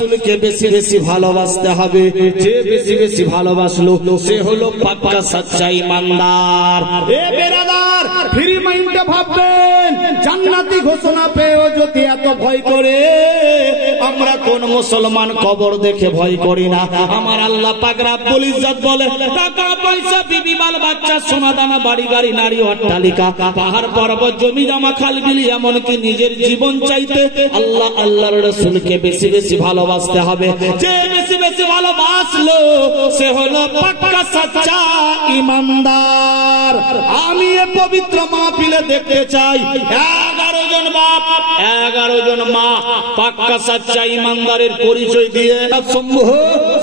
রাসূলকে বেশি বেশি ভালোবাসতে হবে। যে বেশি বেশি ভালোবাসলো সে হলো পাক্কা সচ্চা ঈমানদার। এ বেরাদার, ফ্রি মাইন্ডে ভাববেন, জান্নাতি ঘোষণা পেয়েও যদি এত ভয় করে, আমরা কোন মুসলমান কবর দেখে ভয় করি না? আমার আল্লাহ পাক রব্বুল ইজ্জত বলে, টাকা পয়সা বিবি বাল বাচ্চা সোনা দানা বাড়ি গাড়ি নারী অট্টালিকা পাহাড় পর্বত জমি জমা খাল বিলি এমনকি নিজের জীবন চাইতে আল্লাহ আল্লাহর রাসূলকে বেশি বেশি ভালোবাসতে হবে। যে বেশি বেশি ভালোবাসলো সে হলো পাক্কা সচ্চা ঈমানদার। আমি এই পবিত্র মাহফিলে দেখতে চাই 11 জন বাপ 11 জন মা পাক্কা সচ্চা ঈমানদারের পরিচয় দিয়ে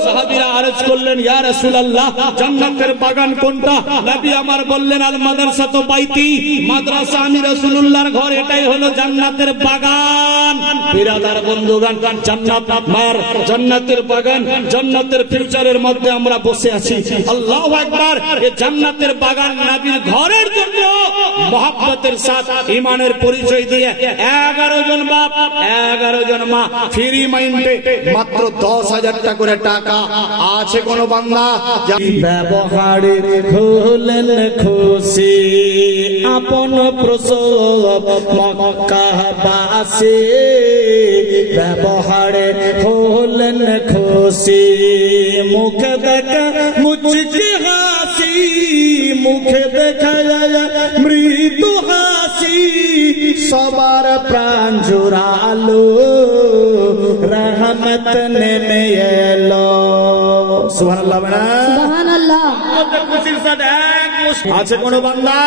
সাহাবীরা আরজ করলেন, ইয়া রাসূলুল্লাহ জান্নাতের বাগান কোনটা? নবী আমার বললেন, আল মাদ্রাসাতু বাইতি, মাদ্রাসা আমি রাসূলুল্লাহর ঘর, এটাই হলো জান্নাতের বাগান। বিরাদার বন্ধুগণ, জান্নাত মার জান্নাতের বাগান, জান্নাতের ফিউচারের মধ্যে আমরা বসে আছি। আল্লাহু আকবার। এই জান্নাতের বাগান নবীর ঘরের জন্য মহব্বতের সাথে ঈমানের পরিচয় দিয়ে 11 জন বাপ 11 জন মা ফ্রি মাইন্ডে মাত্র 10,000 টাকা করে টাকা আছে কোন বান্দা ব্যবহারে হলেন খুশি আপন প্রসব মক্কাবাসী, ব্যবহারে হলেন খুশি মুখে দেখা মুচকি হাসি, মুখে দেখা মৃদু হাসি, সবার প্রাণ জুড়ালো রহমত নেমে এলো। সুবহানাল্লাহ, সুবহানাল্লাহ। খুশির সাথে এক আছে কোন বান্দা?